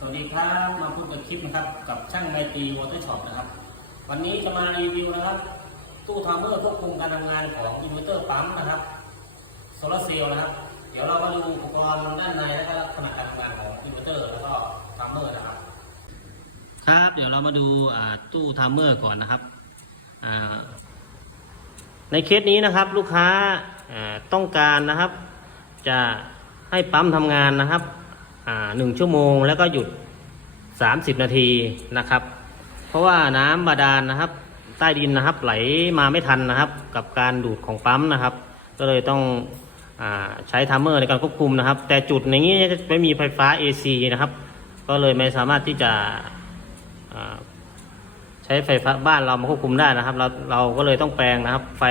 สวัสดีครับมาพบกับคลิปนะครับกับช่างไมตรีวอเตอร์ช็อปนะครับ วันนี้จะมารีวิวนะครับ ตู้ทามเมอร์ควบคุมการทำงานของอินเวอร์เตอร์ปั๊มนะครับโซลาร์เซลล์นะครับ เดี๋ยวเรามาดูอุปกรณ์ด้านในและก็ลักษณะการทำงานของอินเวอร์เตอร์แล้วก็ทามเมอร์นะครับ ครับเดี๋ยวเรามาดูตู้ทามเมอร์ก่อนนะครับในเคสนี้นะครับลูกค้าอ่าต้องการนะครับ จะให้ปั๊มทำงานนะครับ หนึ่งชั่วโมงแล้วก็หยุด 30 นาทีนะครับ เพราะว่าน้ำบาดาลนะครับ ใต้ดินนะครับไหลมาไม่ทันนะครับ กับการดูดของปั๊มนะครับ ก็เลยต้องอใช้ไทม์เมอร์ในการควบคุมนะครับ แต่จุดอย่างนี้จะไม่มีไฟฟ้า AC นะครับ ก็เลยไม่สามารถที่จะใช้ไฟฟ้าบ้านเรามาควบคุมได้นะครับ เราเราก็เลยต้องแปลงนะครับ ไฟ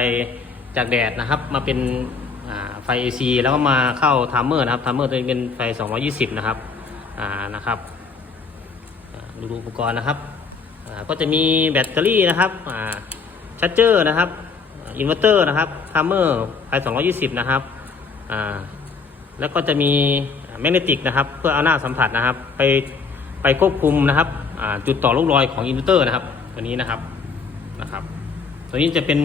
จากแดดนะครับมาเป็น ไฟ AC แล้วก็มาเข้าไทม์เมอร์นะครับไทม์เมอร์ตัวนี้เป็นไฟ 220 นะครับอ่านะครับดูอุปกรณ์นะครับก็จะมีแบตเตอรี่นะครับอ่าชาร์จเจอร์นะครับอินเวอร์เตอร์นะครับไทม์เมอร์ไฟ 220 นะครับอ่าแล้วก็จะมีแมกเนติกนะครับ เพื่อเอาหน้าสัมผัสนะครับ ไปไปควบคุมนะครับจุดต่อลูกรอยของอินเวอร์เตอร์นะครับ ตัวนี้นะครับนะครับ ตัวนี้จะเป็น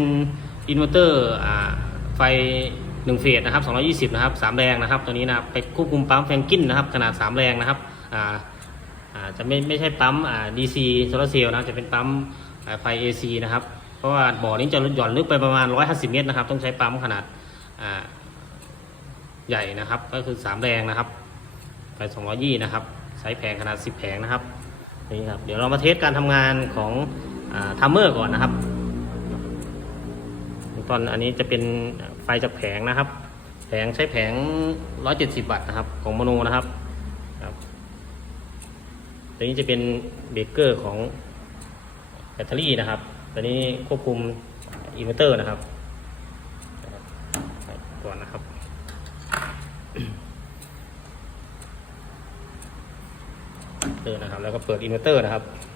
อินเวอร์เตอร์ไฟ หนึ่งเฟสนะครับ 220 นะครับสามแรงนะครับ ตัวนี้นะครับไปควบคุมปั๊มแฟงกินนะครับ ขนาด 3 แรงนะครับอ่าอ่าจะไม่ไม่ใช่ปั๊มอ่า DC โซลาร์เซลล์นะจะเป็นปั๊มอ่าไฟ AC นะครับ เพราะว่าบ่อนี้จะหย่อนลึกไปประมาณ 150 เมตรนะครับ ต้องใช้ปั๊มขนาดอ่าใหญ่นะครับ ก็คือ 3 แรงนะครับไฟ220 นะครับใช้แผงขนาด 10 แผงนะครับนี่ครับ เดี๋ยวเรามาเทสการทำงานของทัมเมอร์ก่อนนะครับตอนอันนี้จะเป็น ไฟจากแผงนะครับ แผงใช้แผง 170 วัตต์นะครับ ของโมโนนะครับครับตัวนี้จะเป็นเบรกเกอร์ของแบตเตอรี่นะครับตัวนี้ควบคุมอินเวอร์เตอร์นะครับก่อนนะครับเตอร์นะครับ แล้วก็เปิดอินเวอร์เตอร์นะครับนะครับ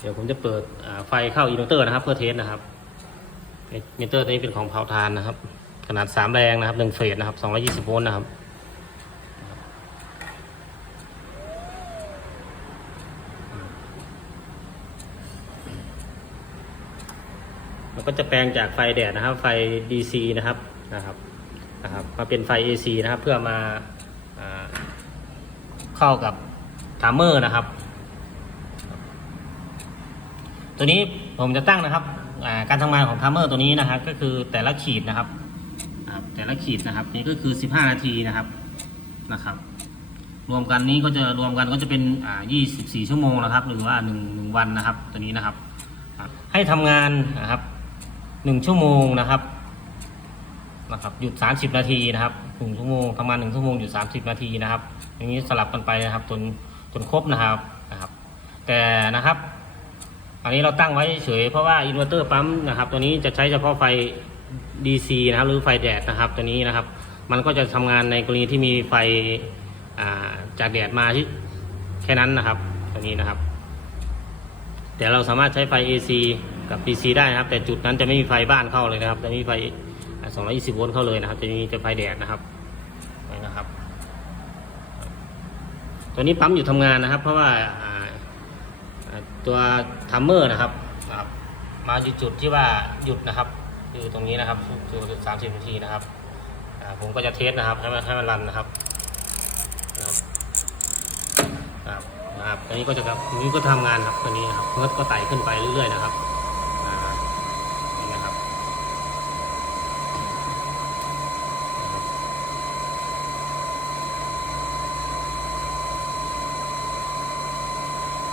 เดี๋ยวผมจะเปิดไฟเข้าอินเวอร์เตอร์นะครับ เพื่อเทสนะครับอินเตอร์ตัวนี้เป็นของเผาทานนะครับ ขนาด 3 แรงนะครับ1เฟสนะครับ 220 โวลต์นะครับมันก็จะแปลงจากไฟแดดนะครับ ไฟ DC นะครับนะครับนะครับ มาเป็นไฟ AC นะครับ เพื่อมาอ่าเข้ากับทามเมอร์นะครับ ตัวนี้ผมจะตั้งนะครับการทำงานของทามเมอร์ตัวนี้นะครับ ก็คือแต่ละขีดนะครับ แต่ละขีดนะครับ นี่ก็คือ 15 นาทีนะครับนะครับ รวมกันนี้ก็จะรวมกันก็จะเป็นอ่า24 ชั่วโมงนะครับ หรือว่า1 1วันนะครับ ตัวนี้นะครับ ให้ทำงานนะครับหนึ่งชั่วโมงนะครับนะครับหยุด 30 นาทีนะครับหนึ่งชั่วโมงทำงานหนึ่งชั่วโมงหยุด30 นาทีนะครับอย่างนี้สลับกันไปนะครับจนจนครบนะครับนะครับ แต่นะครับ อันนี้เราตั้งไว้เฉยเพราะว่าอินเวอร์เตอร์ปั๊มนะครับ ตัวนี้จะใช้เฉพาะไฟ DC นะครับ หรือไฟแดดนะครับ ตัวนี้นะครับ มันก็จะทำงานในกรณีที่มีไฟจากแดดมาที่แค่นั้นนะครับ ตัวนี้นะครับ แต่เราสามารถใช้ไฟ AC กับ DC ได้นะครับ แต่จุดนั้นจะไม่มีไฟบ้านเข้าเลยนะครับ จะมีไฟ 220 โวลต์เข้าเลยนะครับ จะมีแต่ไฟแดดนะครับนี่นะครับ ตัวนี้ปั๊มอยู่ทำงานนะครับ เพราะว่า ตัวทัมเมอร์นะครับนะครับ มาอยู่จุดที่ว่าหยุดนะครับ อยู่ตรงนี้นะครับจุด30นาทีนะครับผมก็จะเทสนะครับให้มันให้มันรันนะครับนะครับครับนะครับอันนี้ก็จะครับอันนี้ก็ทำงานครับตัวนี้ครับเพิร์ดก็ไต่ขึ้นไปเรื่อยๆนะครับอ่านี่นะครับ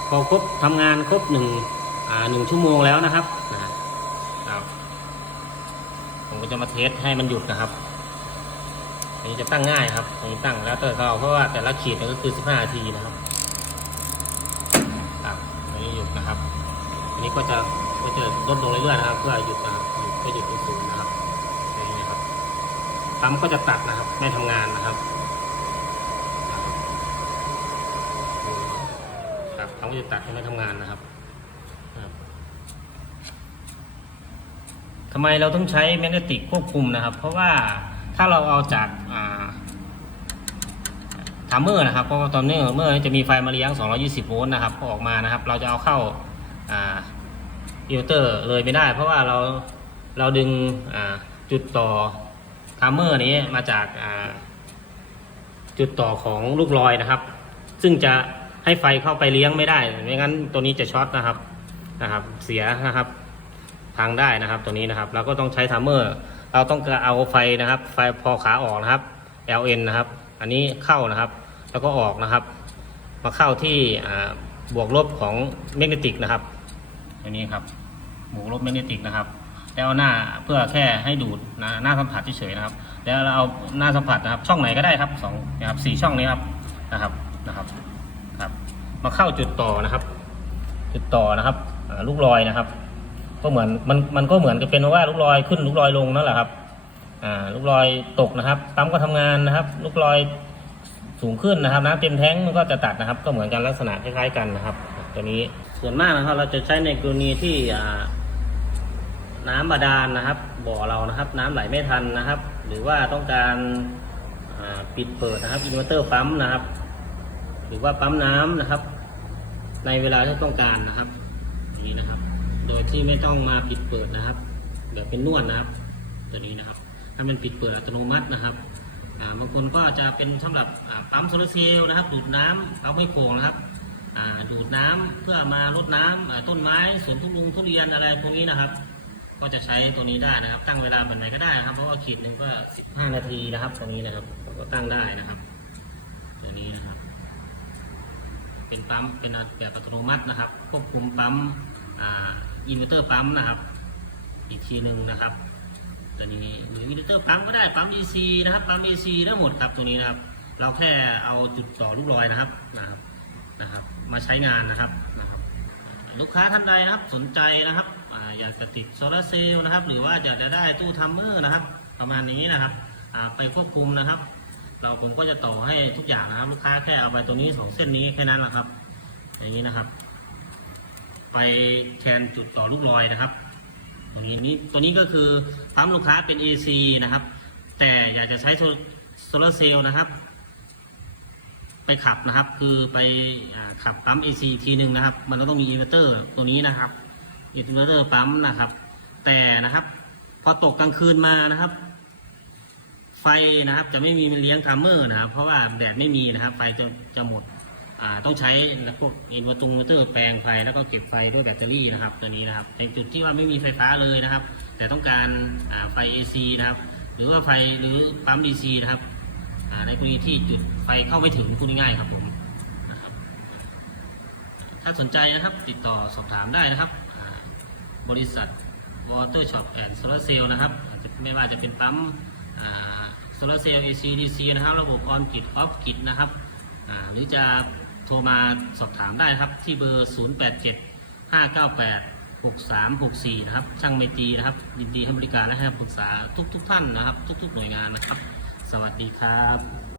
พอครบทำงานครบหนึ่งหนึ่งชั่วโมงแล้วนะครับนะครับ ผมก็จะมาเทสให้มันหยุดนะครับ อันนี้จะตั้งง่ายครับอันนี้ตั้งแล้วแต่เราเพราะว่าแต่ละขีดนี่ยก็คือ 15 นาทีนะครับครับอันนี้หยุดนะครับ อันนี้ก็จะก็จะลดลงเรื่อยๆนะครับ เพื่อหยุดนะครับหยุดก็หยุดเป็นศูนย์นะครับอย่างนี้นะครับปั๊มก็จะตัดนะครับไม่ทำงานนะครับ ครับปั๊มก็จะตัดให้ไม่ทำงานนะครับทำไมเราต้องใช้แมกเนติกควบคุมนะครับ เพราะว่าถ้าเราเอาจากทามเมอร์นะครับเพราะว่าตอนนี้เมื่อจะมีไฟมาเลี้ยง 220 โวลต์นะครับอออกมานะครับ เราจะเอาเข้าอินเวอร์เตอร์เลยไม่ได้ เพราะว่าเราเราดึงจุดต่อทามเมอร์นี้มาจากจุดต่อของลูกลอยนะครับ ซึ่งจะ ให้ไฟเข้าไปเลี้ยงไม่ได้ไม่งั้นตัวนี้จะช็อตนะครับนะครับ เสียนะครับพังได้นะครับตัวนี้นะครับเราก็ต้องใช้ทัมเมอร์ เราต้องเอาไฟนะครับ ไฟพอขาออกนะครับ LN นะครับ อันนี้เข้านะครับ แล้วก็ออกนะครับ มาเข้าที่บวกลบของแมกเนติกนะครับตัวนี้ครับบวกลบแมกเนติกนะครับ แล้วหน้าเพื่อแค่ให้ดูดนะหน้าสัมผัสเฉยๆนะครับ แล้วเราเอาหน้าสัมผัสนะครับ ช่องไหนก็ได้ครับสองนะครับสี่ช่องนี้ครับนะครับนะครับ มาเข้าจุดต่อนะครับ จุดต่อนะครับลูกลอยนะครับ ก็เหมือนมันมันก็เหมือนกับเป็นว่าลูกลอยขึ้นลูกลอยลงนั่นแหละครับอ่าลูกลอยตกนะครับปั๊มก็ทำงานนะครับ ลูกลอยสูงขึ้นนะครับน้ำเต็มแท้งมันก็จะตัดนะครับ ก็เหมือนกันลักษณะคล้ายๆกันนะครับ ตัวนี้ส่วนมากนะครับ เราจะใช้ในกรณีที่น้ำบาดาลนะครับ บ่อเรานะครับ น้ำไหลไม่ทันนะครับ หรือว่าต้องการปิดเปิดนะครับอินเวอร์เตอร์ปั๊มนะครับ หรือว่าปั๊มน้ำนะครับ ในเวลาที่ต้องการนะครับนี้นะครับ โดยที่ไม่ต้องมาปิดเปิดนะครับ แบบเป็นนวดนะครับ ตัวนี้นะครับ ถ้ามันปิดเปิดอัตโนมัตินะครับบางคนก็จะเป็นสำหรับปั๊มโซลาร์เซลล์นะครับ ดูดน้ำเอาไม่โขงนะครับดูดน้ำเพื่อมารดน้ำอ่าต้นไม้สวนทุลุงทุเรียนอะไรพวกนี้นะครับ ก็จะใช้ตัวนี้ได้นะครับ ตั้งเวลาแบบไหนก็ได้นะครับ เพราะว่าขีดหนึ่งก็ 15 นาทีนะครับ ตรงนี้นะครับก็ตั้งได้นะครับ ตัวนี้นะครับ เป็นปั๊มเป็นแบบอัตโนมัตินะครับ ควบคุมปั๊มอินเวอร์เตอร์ปั๊มนะครับ อีกทีหนึ่งนะครับตัวนี้หรืออินเวอร์เตอร์ปั๊มก็ได้ปั๊ม DC นะครับปั๊ม DC ได้หมดครับตัวนี้นะครับ เราแค่เอาจุดต่อลูกลอยนะครับนะครับนะครับ มาใช้งานนะครับนะครับ ลูกค้าท่านใดนะครับสนใจนะครับอยากจะติดโซลาร์เซลล์นะครับ หรือว่าอยากจะได้ตู้ทัมเมอร์นะครับ ประมาณนี้นะครับไปควบคุมนะครับ เราผมก็จะต่อให้ทุกอย่างนะครับลูกค้าแค่เอาไปตัวนี้สองเส้นนี้แค่นั้นแหละครับ อย่างนี้นะครับ ไปแทนจุดต่อลูกลอยนะครับตัวนี้นี่ตัวนี้ก็คือปั๊มลูกค้าเป็น AC นะครับ แต่อยากจะใช้โซลาร์เซลล์นะครับ ไปขับนะครับ คือไปขับปั๊ม AC ทีหนึ่งนะครับ มันก็ต้องมีอินเวอร์เตอร์ตัวนี้นะครับอินเวอร์เตอร์ปั๊มนะครับ แต่นะครับ พอตกกลางคืนมานะครับ ไฟนะครับจะไม่มีเลี้ยงทัมเมอร์นะครับ เพราะว่าแดดไม่มีนะครับ ไฟจะจะหมดอ่าต้องใช้พวกอินเวอร์ตงเวอร์เตอร์แปลงไฟแล้วก็เก็บไฟด้วยแบตเตอรี่นะครับ ตัวนี้นะครับในจุดที่ว่าไม่มีไฟฟ้าเลยนะครับ แต่ต้องการอ่าไฟ AC นะครับ หรือว่าไฟหรือปั๊ม DC นะครับอ่าในกรณีที่จุดไฟเข้าไม่ถึงพูดง่ายๆครับผมนะครับถ้าสนใจนะครับติดต่อสอบถามได้นะครับบริษัท Water Shop and Solar Cell นะครับ ไม่ว่าจะเป็นปั๊ม โซลาร์เซลล์ AC DC นะครับ ระบบออนกิดออฟกิดนะครับหรือจะโทรมาสอบถามได้ครับ ที่เบอร์ 087 598 6364 นะครับ ช่างไมตีนะครับยินดีให้บริการและให้คำปรึกษาทุกๆทท่านนะครับ ทุก ๆ หน่วยงานนะครับ สวัสดีครับ